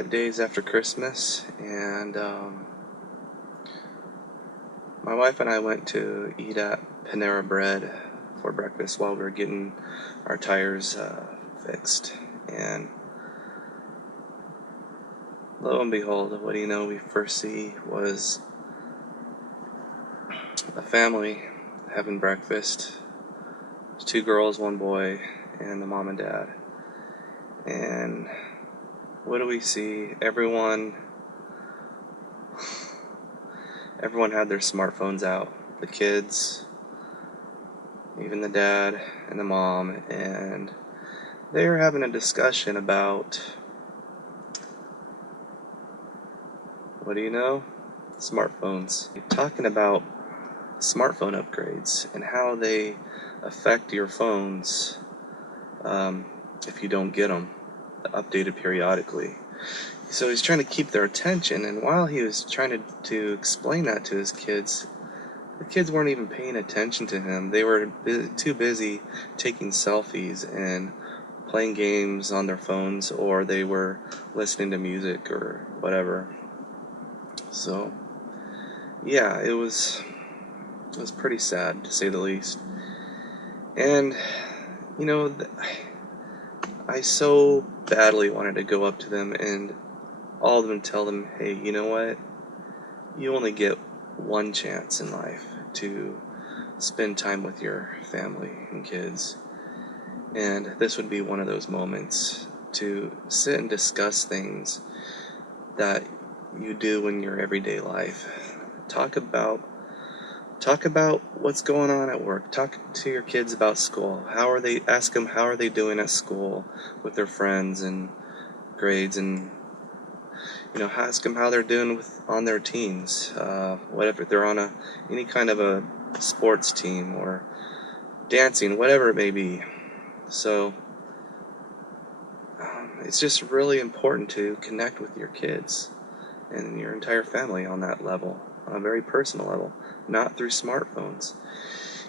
5 days after Christmas, and my wife and I went to eat at Panera Bread for breakfast while we were getting our tires fixed. And lo and behold, what do you know, we first see was a family having breakfast. There's 2 girls, 1 boy, and the mom and dad. And what do we see? Everyone had their smartphones out. The kids, even the dad and the mom, and they were having a discussion about, what do you know? Smartphones. Talking about smartphone upgrades and how they affect your phones if you don't get them updated periodically. So he's trying to keep their attention, and while he was trying to explain that to his kids, the kids weren't even paying attention to him. They were too busy taking selfies and playing games on their phones, or they were listening to music or whatever. So yeah, it was pretty sad, to say the least. And you know, I so badly wanted to go up to them and all of them tell them, hey, you know what? You only get one chance in life to spend time with your family and kids. And this would be one of those moments to sit and discuss things that you do in your everyday life. Talk about what's going on at work. Talk to your kids about school. Ask them how are they doing at school with their friends and grades, and ask them how they're doing on their teams. Whatever, if they're on any kind of a sports team or dancing, whatever it may be. So it's just really important to connect with your kids and your entire family on that level, on a very personal level, not through smartphones.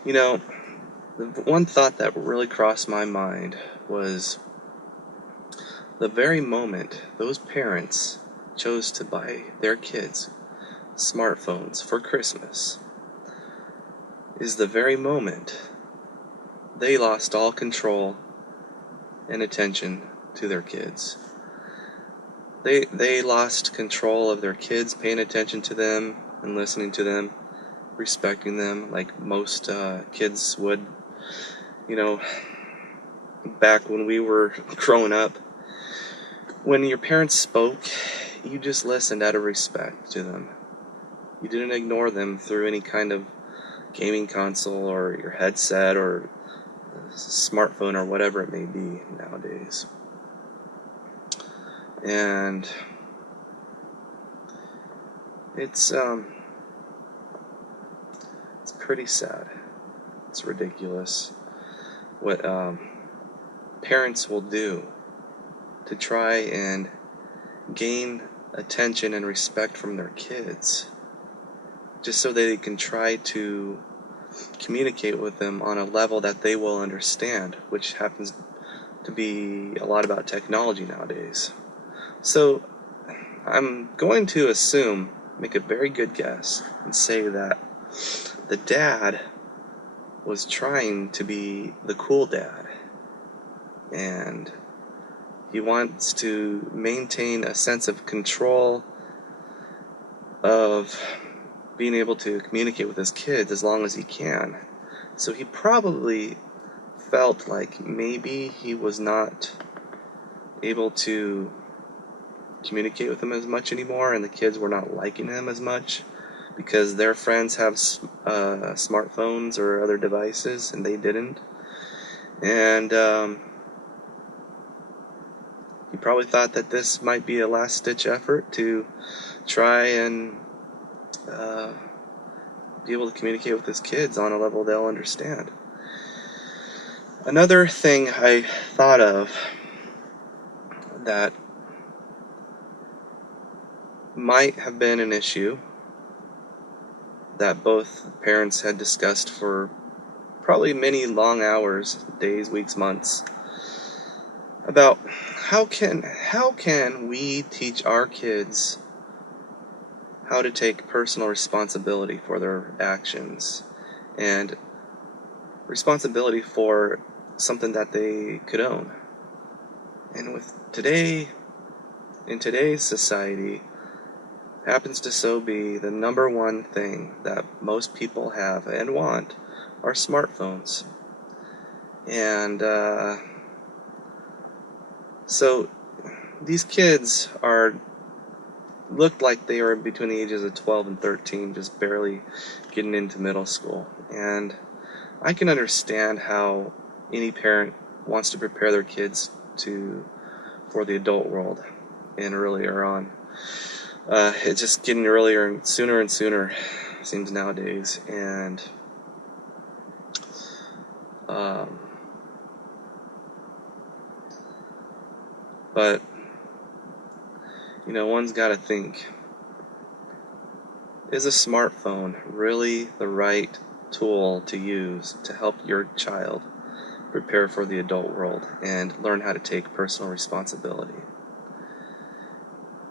The one thought that really crossed my mind was the very moment those parents chose to buy their kids smartphones for Christmas is the very moment they lost all control and attention to their kids. They lost control of their kids, paying attention to them and listening to them, respecting them like most kids would. Back when we were growing up, when your parents spoke, you just listened out of respect to them. You didn't ignore them through any kind of gaming console or your headset or smartphone or whatever it may be nowadays. And it's pretty sad. It's ridiculous what parents will do to try and gain attention and respect from their kids, just so they can try to communicate with them on a level that they will understand, which happens to be a lot about technology nowadays. So I'm going to make a very good guess, and say that the dad was trying to be the cool dad, and he wants to maintain a sense of control of being able to communicate with his kids as long as he can. So he probably felt like maybe he was not able to communicate with them as much anymore, and the kids were not liking him as much because their friends have smartphones or other devices and they didn't. And he probably thought that this might be a last-ditch effort to try and be able to communicate with his kids on a level they'll understand. Another thing I thought of that might have been an issue that both parents had discussed for probably many long hours, days, weeks, months, about how can we teach our kids how to take personal responsibility for their actions and responsibility for something that they could own. And in today's society, happens to so be the number one thing that most people have and want are smartphones. And so these kids looked like they were between the ages of 12 and 13, just barely getting into middle school. And I can understand how any parent wants to prepare their kids for the adult world and earlier on. It's just getting earlier and sooner, seems nowadays. And but one's got to think: is a smartphone really the right tool to use to help your child prepare for the adult world and learn how to take personal responsibility?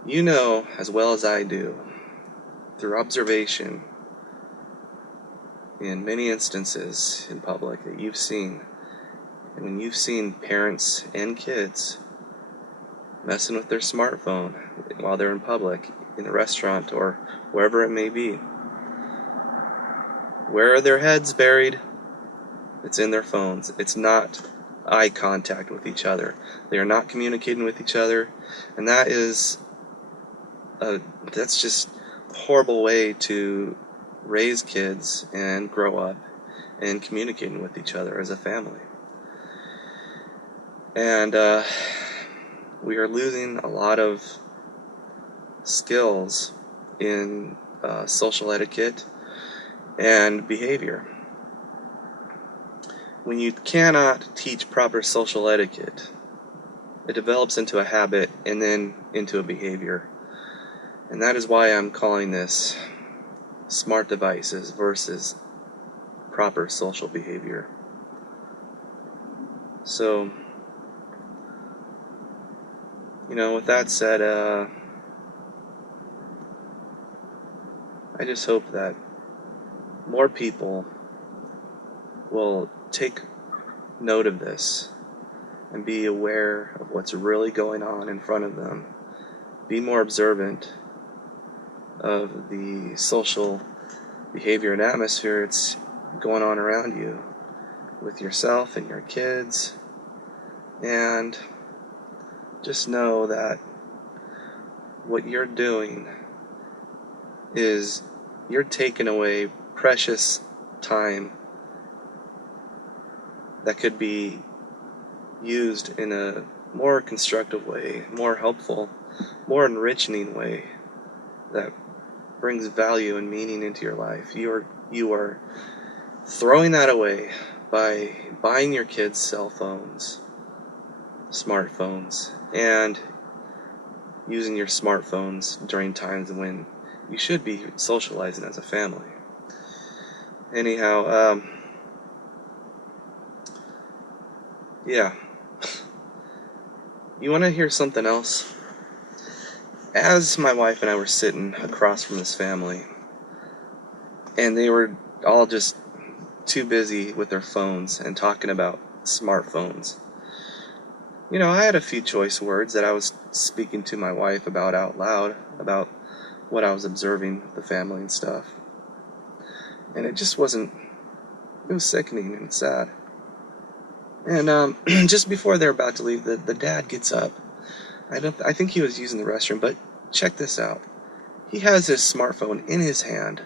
You know as well as I do, through observation, in many instances in public that you've seen, and when you've seen parents and kids messing with their smartphone while they're in public, in a restaurant or wherever it may be, where are their heads buried? It's in their phones. It's not eye contact with each other. They are not communicating with each other, and that's just a horrible way to raise kids and grow up and communicating with each other as a family. And we are losing a lot of skills in social etiquette and behavior. When you cannot teach proper social etiquette, it develops into a habit and then into a behavior. And that is why I'm calling this smart devices versus proper social behavior. So, with that said, I just hope that more people will take note of this and be aware of what's really going on in front of them. Be more observant of the social behavior and atmosphere that's going on around you with yourself and your kids. And just know that what you're doing is you're taking away precious time that could be used in a more constructive way, more helpful, more enriching way that brings value and meaning into your life. You are throwing that away by buying your kids cell phones, smartphones, and using your smartphones during times when you should be socializing as a family. Anyhow, yeah. You want to hear something else? As my wife and I were sitting across from this family, and they were all just too busy with their phones and talking about smartphones, I had a few choice words that I was speaking to my wife about out loud, about what I was observing with the family and stuff. And it was sickening and sad. And just before they're about to leave, the dad gets up. I think he was using the restroom, but check this out. He has his smartphone in his hand.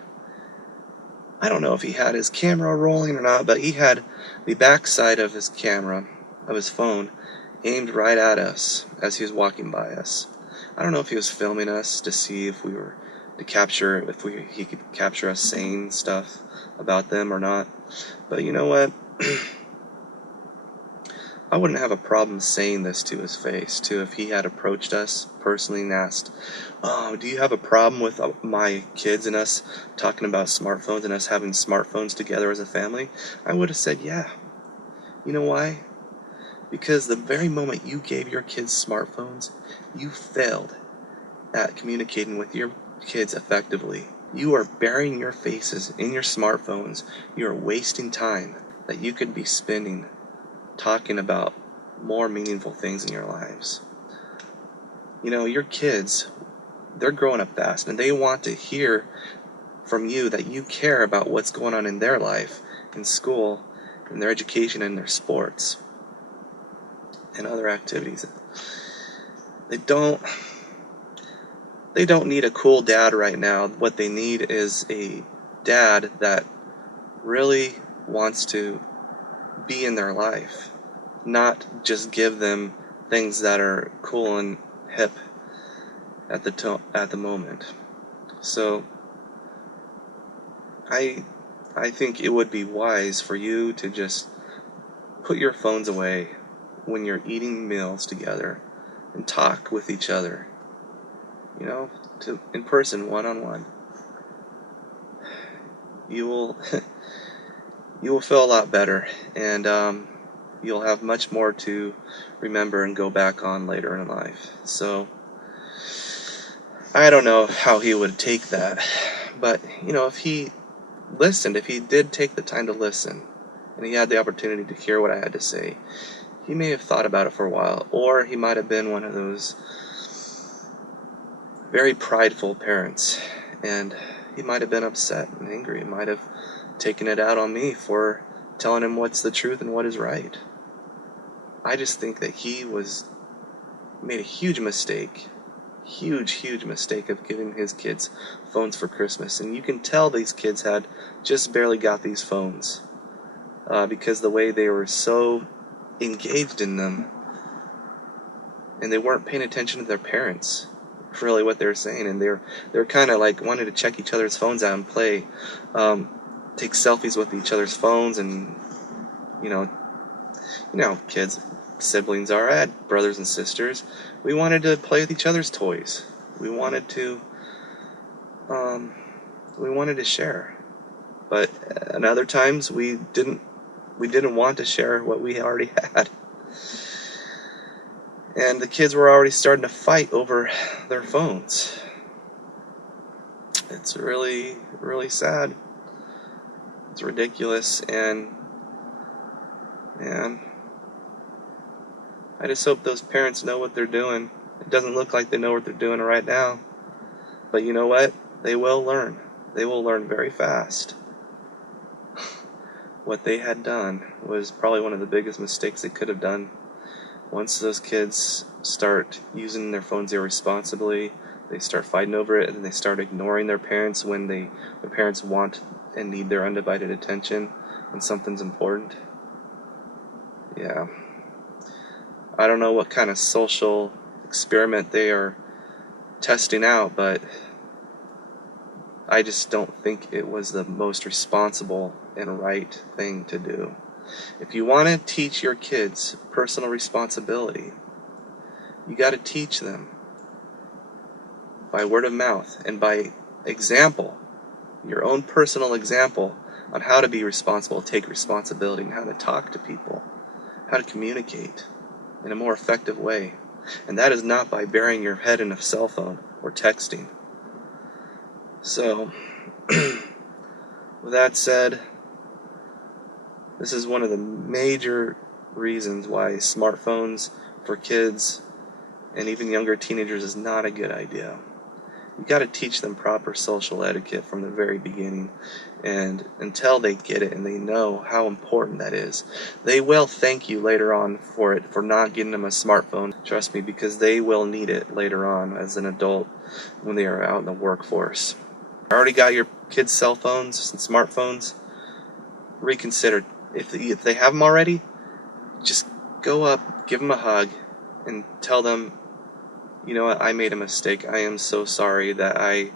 I don't know if he had his camera rolling or not, but he had the backside of his camera, of his phone, aimed right at us as he was walking by us. I don't know if he was filming us to see if he could capture us saying stuff about them or not. But you know what? I wouldn't have a problem saying this to his face, too, if he had approached us personally and asked, do you have a problem with my kids and us talking about smartphones and us having smartphones together as a family? I would have said, yeah. You know why? Because the very moment you gave your kids smartphones, you failed at communicating with your kids effectively. You are burying your faces in your smartphones. You are wasting time that you could be spending talking about more meaningful things in your lives. Your kids, they're growing up fast, and they want to hear from you that you care about what's going on in their life, in school, in their education, and their sports, and other activities. They don't need a cool dad right now. What they need is a dad that really wants to be in their life, not just give them things that are cool and hip at the moment. So I think it would be wise for you to just put your phones away when you're eating meals together and talk with each other. In person, one-on-one. You will feel a lot better, and you'll have much more to remember and go back on later in life. So I don't know how he would take that, but if he listened, if he did take the time to listen, and he had the opportunity to hear what I had to say, he may have thought about it for a while, or he might have been one of those very prideful parents, and he might have been upset and angry. He might have taken it out on me for telling him what's the truth and what is right. I just think that he made a huge mistake of giving his kids phones for Christmas. And you can tell these kids had just barely got these phones because the way they were so engaged in them, and they weren't paying attention to their parents, really what they were saying, and they're kind of like wanting to check each other's phones out and play, take selfies with each other's phones, and how kids, siblings are. I had brothers and sisters. We wanted to play with each other's toys. We wanted to share. But at other times we didn't want to share what we already had. And the kids were already starting to fight over their phones. It's really, really sad. It's ridiculous, and I just hope those parents know what they're doing. It doesn't look like they know what they're doing right now. But you know what? They will learn. They will learn very fast. What they had done was probably one of the biggest mistakes they could have done. Once those kids start using their phones irresponsibly, they start fighting over it, and they start ignoring their parents when their parents want and need their undivided attention when something's important. Yeah. I don't know what kind of social experiment they are testing out, but I just don't think it was the most responsible and right thing to do. If you want to teach your kids personal responsibility, you got to teach them by word of mouth and by example, your own personal example on how to be responsible, take responsibility, and how to talk to people, how to communicate in a more effective way. And that is not by burying your head in a cell phone or texting. So, with that said, this is one of the major reasons why smartphones for kids and even younger teenagers is not a good idea. You got to teach them proper social etiquette from the very beginning, and until they get it and they know how important that is, they will thank you later on for not getting them a smartphone. Trust me, because they will need it later on as an adult when they are out in the workforce. Already got your kids' cell phones and smartphones? Reconsider. If they have them already, just go up, give them a hug, and tell them, you know what, I made a mistake. I am so sorry that I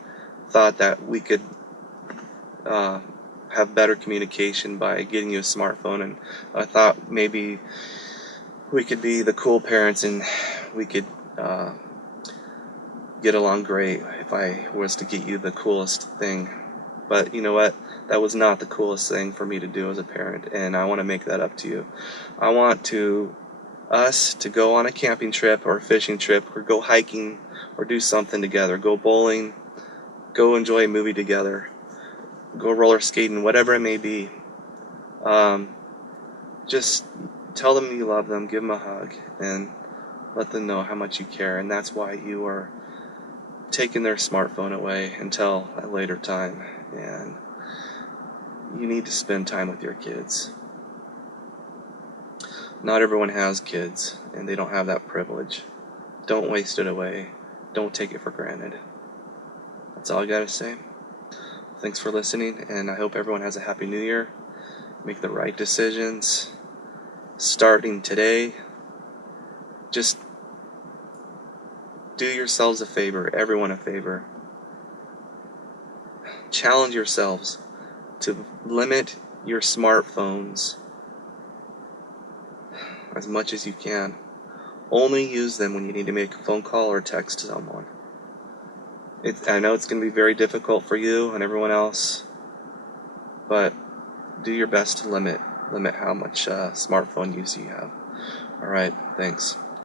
thought that we could have better communication by getting you a smartphone, and I thought maybe we could be the cool parents and we could get along great if I was to get you the coolest thing. But you know what? That was not the coolest thing for me to do as a parent, and I want to make that up to you. I want to us to go on a camping trip or a fishing trip or go hiking or do something together, go bowling, go enjoy a movie together, go roller skating, whatever it may be. Just tell them you love them, give them a hug, and let them know how much you care. And that's why you are taking their smartphone away until a later time. And you need to spend time with your kids. Not everyone has kids, and they don't have that privilege. Don't waste it away. Don't take it for granted. That's all I gotta say. Thanks for listening, and I hope everyone has a happy new year. Make the right decisions. Starting today, just do yourselves a favor, everyone a favor. Challenge yourselves to limit your smartphones as much as you can. Only use them when you need to make a phone call or text someone. I know it's going to be very difficult for you and everyone else, but do your best to limit how much smartphone use you have. Alright, thanks.